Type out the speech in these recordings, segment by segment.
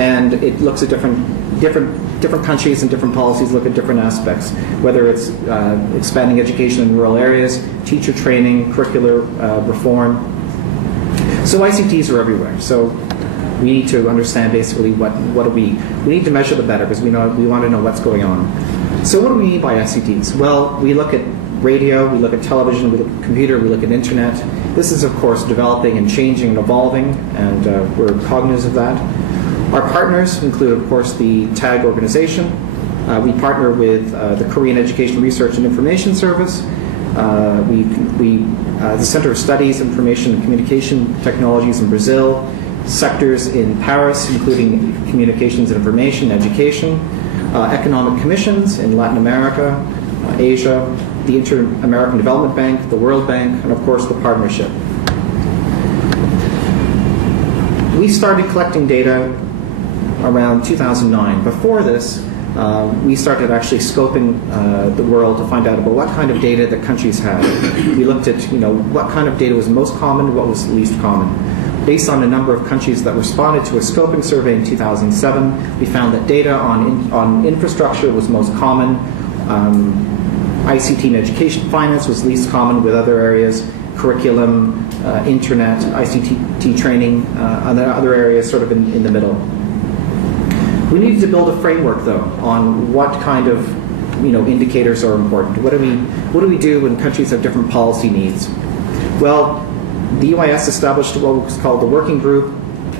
And it looks at different countries and different policies look at different aspects, whether it's expanding education in rural areas, teacher training, curricular reform. So ICTs are everywhere. So we need to understand basically we need to measure them better because we want to know what's going on. So what do we mean by ICTs? Well, we look at radio, we look at television, we look at computer, we look at internet. This is, of course, developing and changing and evolving, and we're cognizant of that. Our partners include, of course, the TAG organization. We partner with the Korean Education Research and Information Service, the Center of Studies, Information and Communication Technologies in Brazil, sectors in Paris, including communications and information, education, economic commissions in Latin America, Asia, the Inter-American Development Bank, the World Bank, and of course the partnership. We started collecting data around 2009. Before this, we started actually scoping the world to find out about what kind of data the countries had. We looked at what kind of data was most common, what was least common. Based on a number of countries that responded to a scoping survey in 2007, we found that data on infrastructure was most common. ICT and education finance was least common, with other areas, curriculum, internet, ICT training, other areas sort of in the middle. We needed to build a framework, though, on what kind of indicators are important. What do we do when countries have different policy needs? Well, the UIS established what was called the Working Group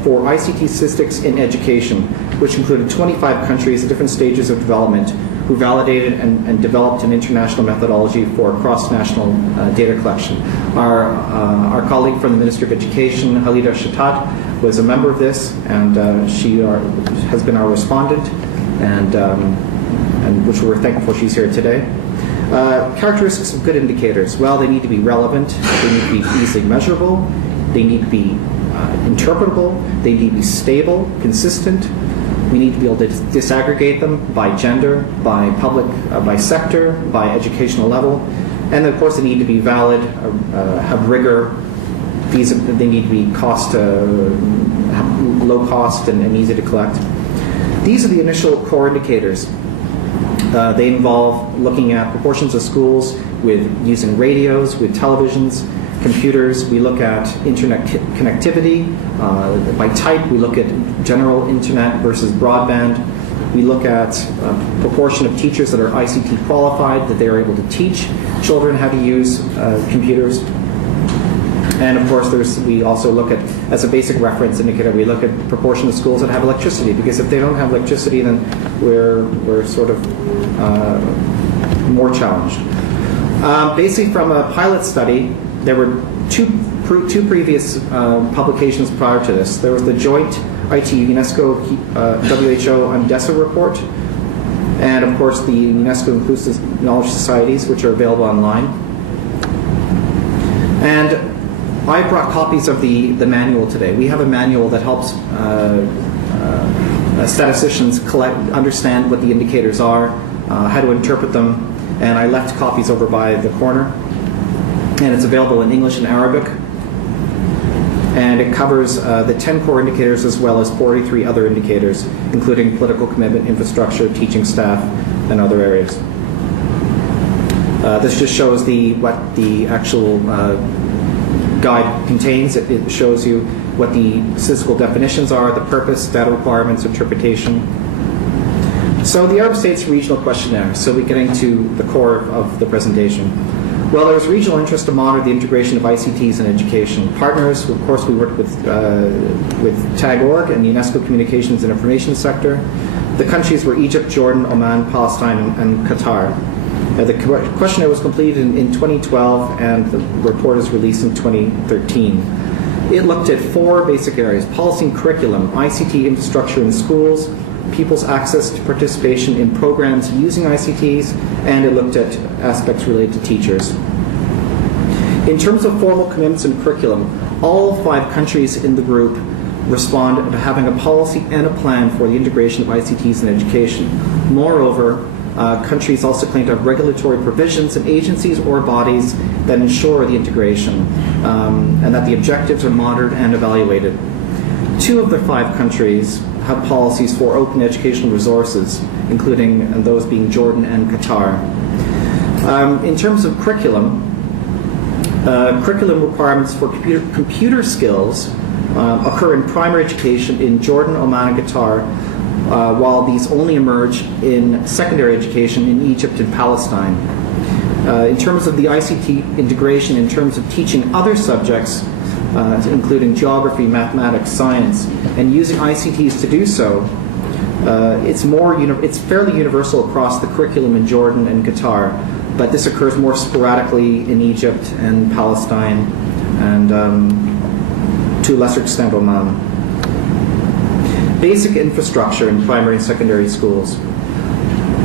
for ICT Statistics in Education, which included 25 countries at different stages of development who validated and developed an international methodology for cross-national data collection. Our colleague from the Ministry of Education, Halida Shatat, was a member of this, and she has been our respondent, and which we're thankful she's here today. Characteristics of good indicators. Well, they need to be relevant, they need to be easily measurable, they need to be interpretable, they need to be stable, consistent. We need to be able to disaggregate them by gender, by public, by sector, by educational level, and of course they need to be valid, have rigor. They need to be low cost and easy to collect. These are the initial core indicators. They involve looking at proportions of schools with using radios, with televisions, computers. We look at internet connectivity. By type, we look at general internet versus broadband. We look at proportion of teachers that are ICT qualified, that they are able to teach children how to use computers. And of course, we also look at, as a basic reference indicator, we look at proportion of schools that have electricity, because if they don't have electricity, then we're sort of more challenged. Basically, from a pilot study, there were two previous publications prior to this. There was the joint IT UNESCO WHO UNDESA report, and of course the UNESCO Inclusive Knowledge Societies, which are available online. And I brought copies of the manual today. We have a manual that helps statisticians understand what the indicators are, how to interpret them, and I left copies over by the corner. And it's available in English and Arabic. And it covers the 10 core indicators as well as 43 other indicators, including political commitment, infrastructure, teaching staff, and other areas. This just shows what the actual guide contains. It shows you what the statistical definitions are, the purpose, data requirements, interpretation. So the Arab States Regional Questionnaire. So we get into the core of the presentation. Well, there was regional interest to monitor the integration of ICTs in education. Partners, of course, we worked with TAG.org and the UNESCO Communications and Information Sector. The countries were Egypt, Jordan, Oman, Palestine, and Qatar. The questionnaire was completed in 2012, and the report is released in 2013. It looked at 4 basic areas: policy and curriculum, ICT infrastructure in schools, people's access to participation in programs using ICTs, and it looked at aspects related to teachers. In terms of formal commitments and curriculum, all 5 countries in the group respond to having a policy and a plan for the integration of ICTs in education. Moreover, countries also claim to have regulatory provisions and agencies or bodies that ensure the integration, and that the objectives are monitored and evaluated. 2 of the 5 countries have policies for open educational resources, including those being Jordan and Qatar. In terms of curriculum, curriculum requirements for computer skills occur in primary education in Jordan, Oman, and Qatar, while these only emerge in secondary education in Egypt and Palestine. In terms of the ICT integration, in terms of teaching other subjects, including geography, mathematics, science, and using ICTs to do so, it's fairly universal across the curriculum in Jordan and Qatar, but this occurs more sporadically in Egypt and Palestine, and to a lesser extent Oman. Basic infrastructure in primary and secondary schools.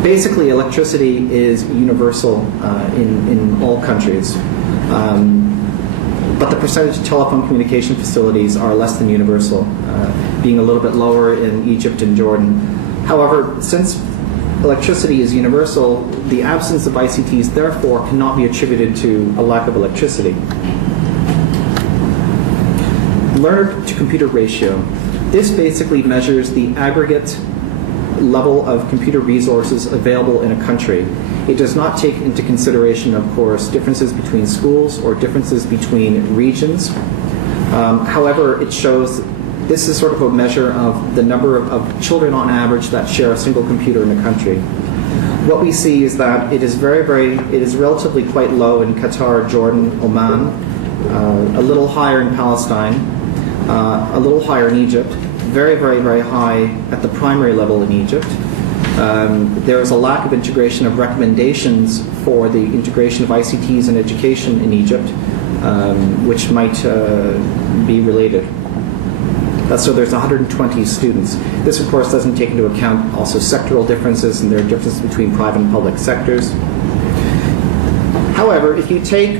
Basically, electricity is universal in all countries, but the percentage of telephone communication facilities are less than universal, being a little bit lower in Egypt and Jordan. However, since electricity is universal, the absence of ICTs therefore cannot be attributed to a lack of electricity. Learner-to-computer ratio. This basically measures the aggregate level of computer resources available in a country. It does not take into consideration, of course, differences between schools or differences between regions. However, it shows this is sort of a measure of the number of children on average that share a single computer in a country. What we see is that it is it is relatively quite low in Qatar, Jordan, Oman, a little higher in Palestine, a little higher in Egypt, very, very, very high at the primary level in Egypt. There is a lack of integration of recommendations for the integration of ICTs in education in Egypt, which might be related. So there's 120 students. This, of course, doesn't take into account also sectoral differences, and there are differences between private and public sectors. However, if you take